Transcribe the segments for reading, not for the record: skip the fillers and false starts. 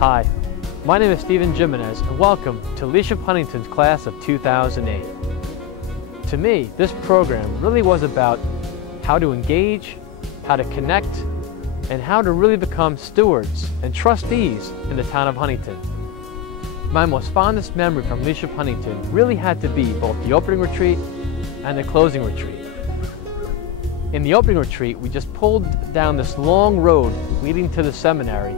Hi, my name is Stephen Jimenez and welcome to Leadership Huntington's class of 2008. To me, this program really was about how to engage, how to connect, and how to really become stewards and trustees in the town of Huntington. My most fondest memory from Leadership Huntington really had to be both the opening retreat and the closing retreat. In the opening retreat, we just pulled down this long road leading to the seminary,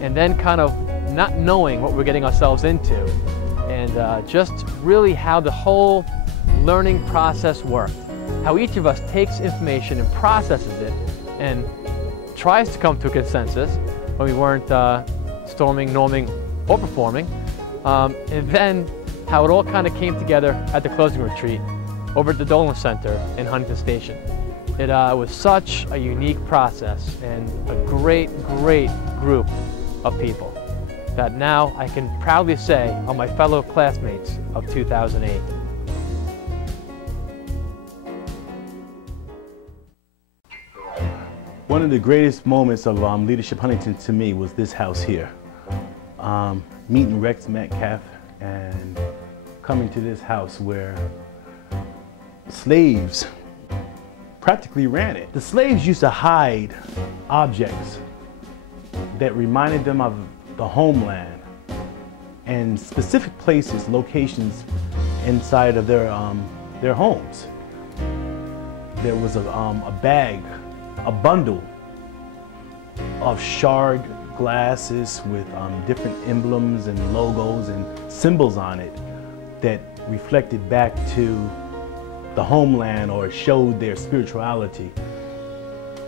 and then kind of not knowing what we're getting ourselves into, and just really how the whole learning process worked. How each of us takes information and processes it and tries to come to a consensus when we weren't storming, norming, or performing, and then how it all kind of came together at the closing retreat over at the Dolan Center in Huntington Station. It was such a unique process and a great group of people that now I can proudly say are my fellow classmates of 2008. One of the greatest moments of Leadership Huntington to me was this house here. Meeting Rex Metcalf and coming to this house where slaves practically ran it. The slaves used to hide objects that reminded them of the homeland and specific places, locations inside of their homes. There was a bag, a bundle of shard glasses with different emblems and logos and symbols on it that reflected back to the homeland or showed their spirituality.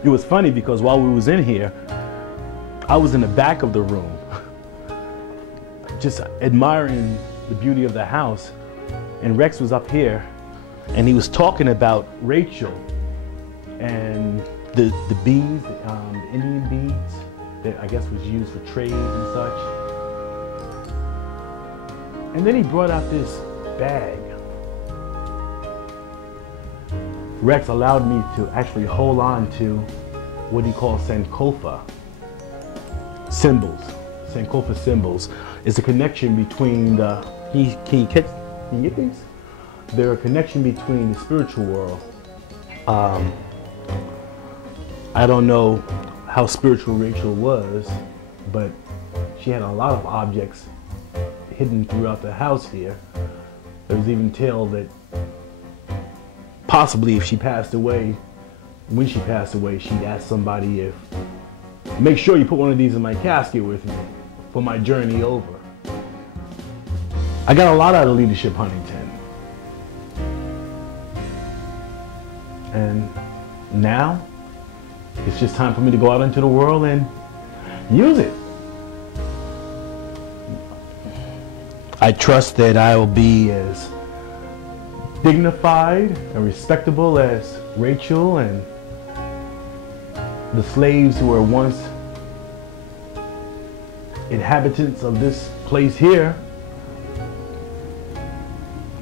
It was funny because while we was in here, I was in the back of the room just admiring the beauty of the house, and Rex was up here and he was talking about Rachel and the beads, the Indian beads that I guess was used for trade and such. And then he brought out this bag. Rex allowed me to actually hold on to what he calls Sankofa symbols. Sankofa symbols is a connection between the, can you catch these? They're a connection between the spiritual world. I don't know how spiritual Rachel was, but she had a lot of objects hidden throughout the house here. There was even tale that possibly if she passed away, when she passed away, she'd ask somebody if, make sure you put one of these in my casket with me for my journey over. I got a lot out of Leadership Huntington. And now, it's just time for me to go out into the world and use it. I trust that I will be as dignified and respectable as Rachel and the slaves who were once inhabitants of this place here.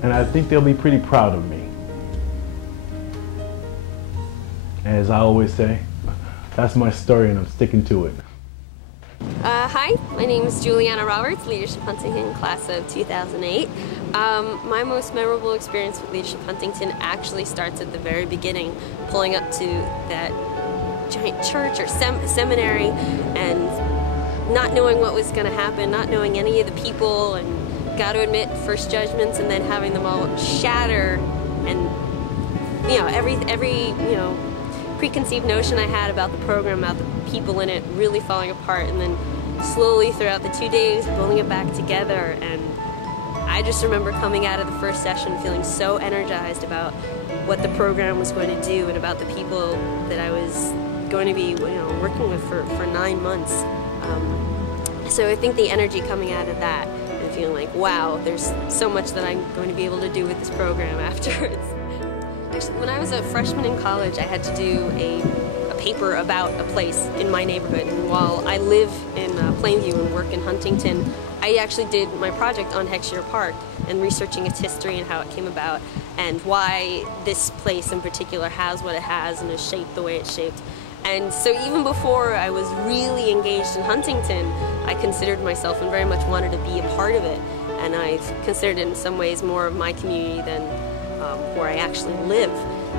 And I think they'll be pretty proud of me. As I always say, that's my story and I'm sticking to it. Hi, my name is Juliana Roberts, Leadership Huntington, class of 2008. My most memorable experience with Leadership Huntington actually starts at the very beginning, pulling up to that giant church or seminary and not knowing what was going to happen, not knowing any of the people, and got to admit first judgments and then having them all shatter, and every preconceived notion I had about the program, about the people in it really falling apart, and then slowly throughout the 2 days pulling it back together. And I just remember coming out of the first session feeling so energized about what the program was going to do and about the people that I was going to be working with for 9 months. So I think the energy coming out of that and feeling like, wow, there's so much that I'm going to be able to do with this program afterwards. Actually, when I was a freshman in college, I had to do a paper about a place in my neighborhood. And while I live in Plainview and work in Huntington, I actually did my project on Heckscher Park and researching its history and how it came about and why this place in particular has what it has and is shaped the way it's shaped. And so even before I was really engaged in Huntington, I considered myself and very much wanted to be a part of it. And I considered it in some ways more of my community than where I actually live.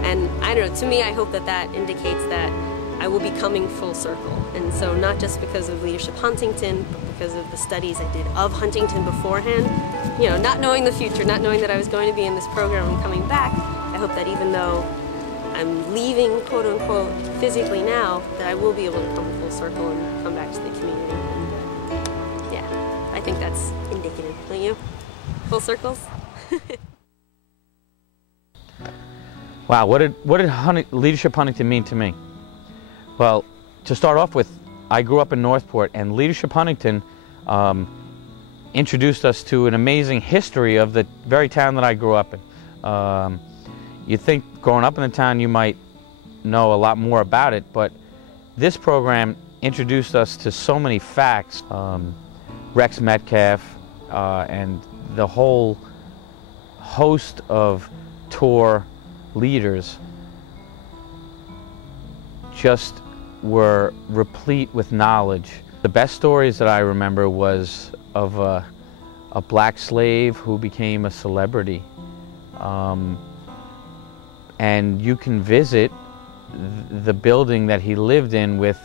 And I don't know, to me I hope that that indicates that I will be coming full circle. And so not just because of Leadership Huntington, but because of the studies I did of Huntington beforehand, you know, not knowing the future, not knowing that I was going to be in this program and coming back, I hope that even though I'm leaving, quote unquote, physically now, that I will be able to come full circle and come back to the community. And, yeah, I think that's indicative, don't you? Full circles? Wow, what did Leadership Huntington mean to me? Well, to start off with, I grew up in Northport, and Leadership Huntington introduced us to an amazing history of the very town that I grew up in. You'd think growing up in the town you might know a lot more about it, but this program introduced us to so many facts. Rex Metcalf and the whole host of tour leaders just were replete with knowledge. The best stories that I remember was of a black slave who became a celebrity. And you can visit the building that he lived in with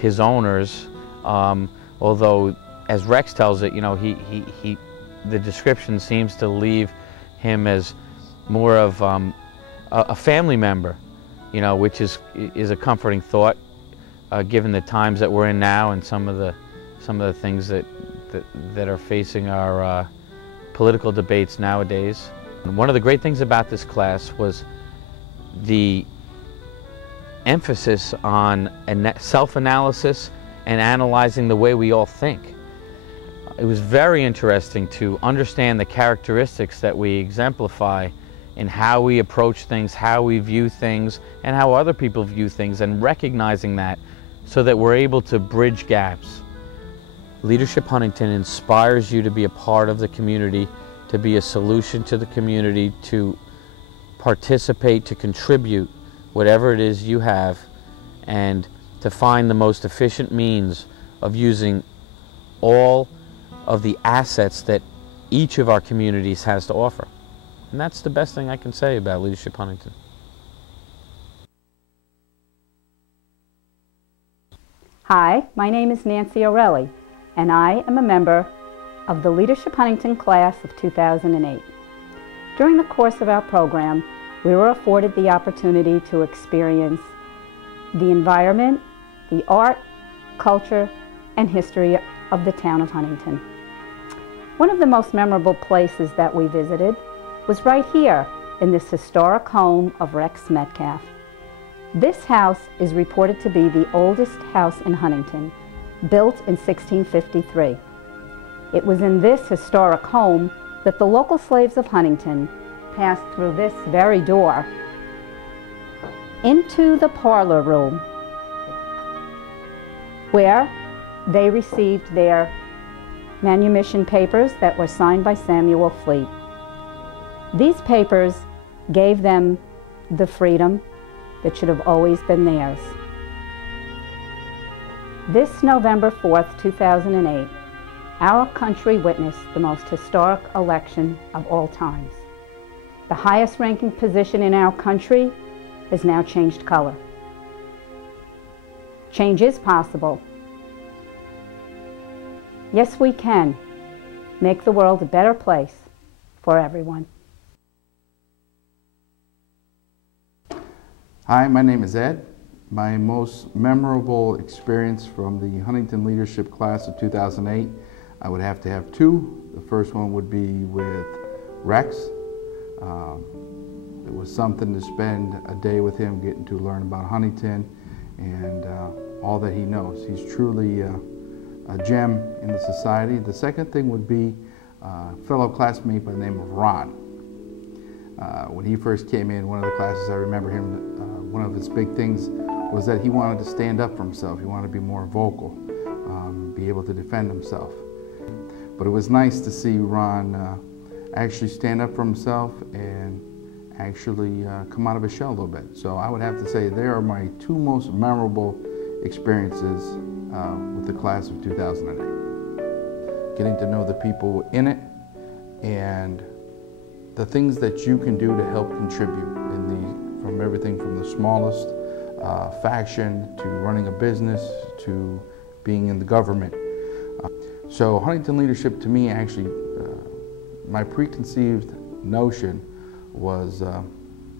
his owners, although, as Rex tells it, you know, the description seems to leave him as more of a family member, you know, which is a comforting thought, given the times that we're in now and some of the things that are facing our political debates nowadays. And one of the great things about this class was the emphasis on self-analysis and analyzing the way we all think. It was very interesting to understand the characteristics that we exemplify in how we approach things, how we view things, and how other people view things, and recognizing that so that we're able to bridge gaps. Leadership Huntington inspires you to be a part of the community, to be a solution to the community, to participate, to contribute whatever it is you have, and to find the most efficient means of using all of the assets that each of our communities has to offer. And that's the best thing I can say about Leadership Huntington. Hi, my name is Nancy O'Reilly, and I am a member of the Leadership Huntington class of 2008. During the course of our program, we were afforded the opportunity to experience the environment, the art, culture, and history of the town of Huntington. One of the most memorable places that we visited was right here in this historic home of Rex Metcalf. This house is reported to be the oldest house in Huntington, built in 1653. It was in this historic home that the local slaves of Huntington passed through this very door into the parlor room, where they received their manumission papers that were signed by Samuel Fleet. These papers gave them the freedom that should have always been theirs. This November 4th, 2008, our country witnessed the most historic election of all times. The highest ranking position in our country has now changed color. Change is possible. Yes, we can make the world a better place for everyone. Hi, my name is Ed. My most memorable experience from the Huntington Leadership class of 2008, I would have to have two. The first one would be with Rex. It was something to spend a day with him, getting to learn about Huntington and all that he knows. He's truly a gem in the society. The second thing would be a fellow classmate by the name of Ron. When he first came in, one of the classes, I remember him, one of his big things was that he wanted to stand up for himself. He wanted to be more vocal, be able to defend himself. But it was nice to see Ron actually stand up for himself and actually come out of his shell a little bit. So I would have to say they are my two most memorable experiences with the class of 2008. Getting to know the people in it and the things that you can do to help contribute from everything from the smallest faction to running a business to being in the government. So Huntington leadership to me actually, my preconceived notion was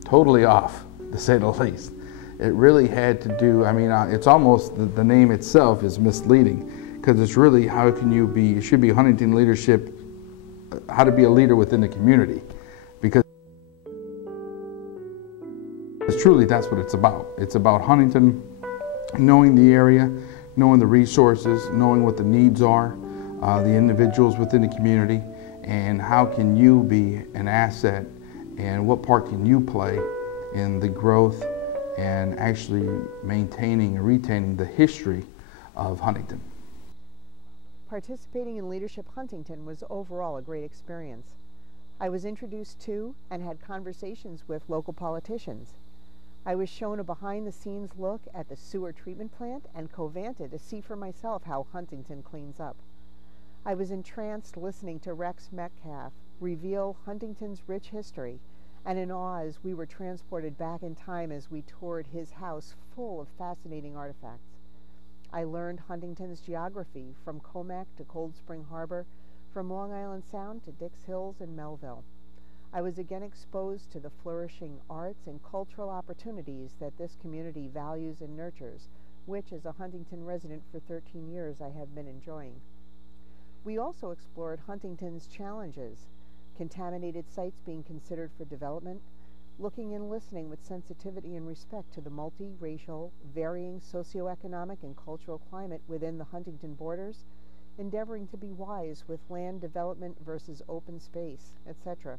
totally off, to say the least. It really had to do, I mean, it's almost, the name itself is misleading, because it's really how can you be, it should be Huntington leadership, how to be a leader within the community. Because truly that's what it's about. It's about Huntington knowing the area, knowing the resources, knowing what the needs are, the individuals within the community, and how can you be an asset and what part can you play in the growth and actually maintaining and retaining the history of Huntington. Participating in Leadership Huntington was overall a great experience. I was introduced to and had conversations with local politicians. I was shown a behind-the-scenes look at the sewer treatment plant and Covanta to see for myself how Huntington cleans up. I was entranced listening to Rex Metcalf reveal Huntington's rich history, and in awe as we were transported back in time as we toured his house full of fascinating artifacts. I learned Huntington's geography from Comac to Cold Spring Harbor, from Long Island Sound to Dix Hills and Melville. I was again exposed to the flourishing arts and cultural opportunities that this community values and nurtures, which as a Huntington resident for 13 years I have been enjoying. We also explored Huntington's challenges, contaminated sites being considered for development, looking and listening with sensitivity and respect to the multiracial, varying socioeconomic and cultural climate within the Huntington borders, endeavoring to be wise with land development versus open space, etc.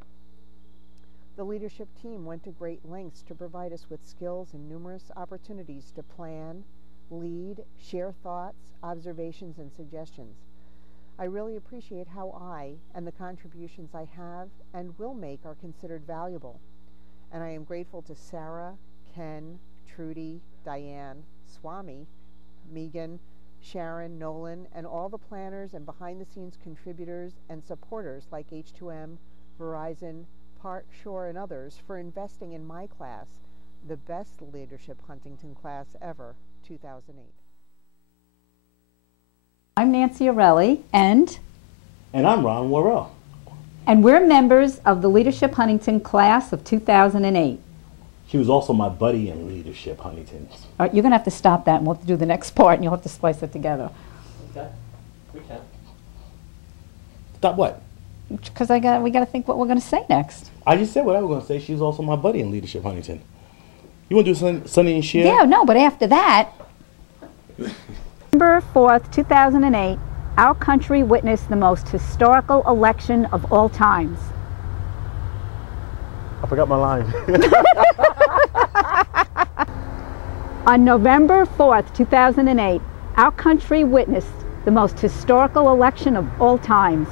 The leadership team went to great lengths to provide us with skills and numerous opportunities to plan, lead, share thoughts, observations, and suggestions. I really appreciate how I and the contributions I have and will make are considered valuable. And I am grateful to Sarah, Ken, Trudy, Diane, Swami, Megan, Sharon, Nolan, and all the planners and behind-the-scenes contributors and supporters like H2M, Verizon, Park Shore, and others for investing in my class, the best Leadership Huntington class ever, 2008. I'm Nancy Orelli, and I'm Ron Worrell. And we're members of the Leadership Huntington class of 2008. She was also my buddy in Leadership Huntington. All right, you're going to have to stop that, and we'll have to do the next part, and you'll have to splice it together. Okay, we can. Stop what? Because we got to think what we're going to say next. I just said what I was going to say. She was also my buddy in Leadership Huntington. You want to do Sonny and Cher? Yeah, no, but after that... November 4th, 2008, our country witnessed the most historical election of all times. I forgot my line. On November 4th, 2008, our country witnessed the most historical election of all times.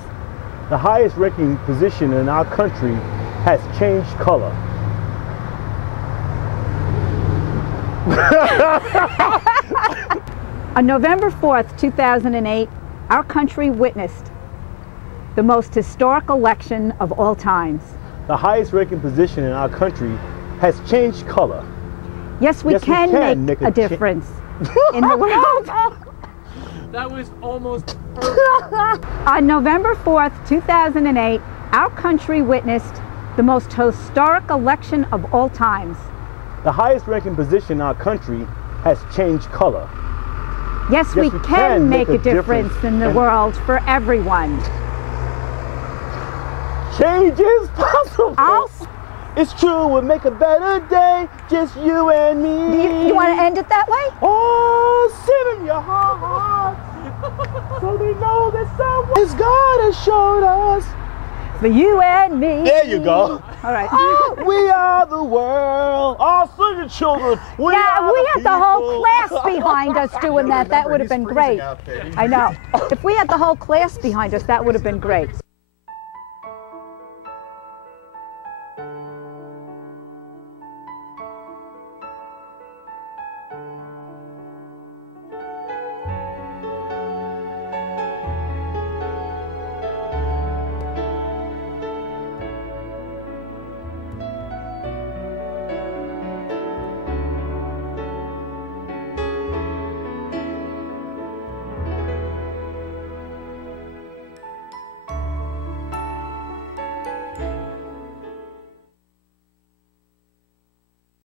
The highest ranking position in our country has changed color. On November 4th, 2008, our country witnessed the most historic election of all times. The highest ranking position in our country has changed color. Yes, we can make a difference in the world. That was almost perfect. On November 4th, 2008, our country witnessed the most historic election of all times. The highest ranking position in our country has changed color. Yes, we can make a difference in the world for everyone. Change is possible. It's true, we'll make a better day, just you and me. You want to end it that way? Oh, sit in your heart, so we know that someone God has showed us. For you and me. There you go. All right. We are the world. All singing children. We had the whole class behind us doing that. That would have been great. I know. If we had the whole class behind us, that would have been great.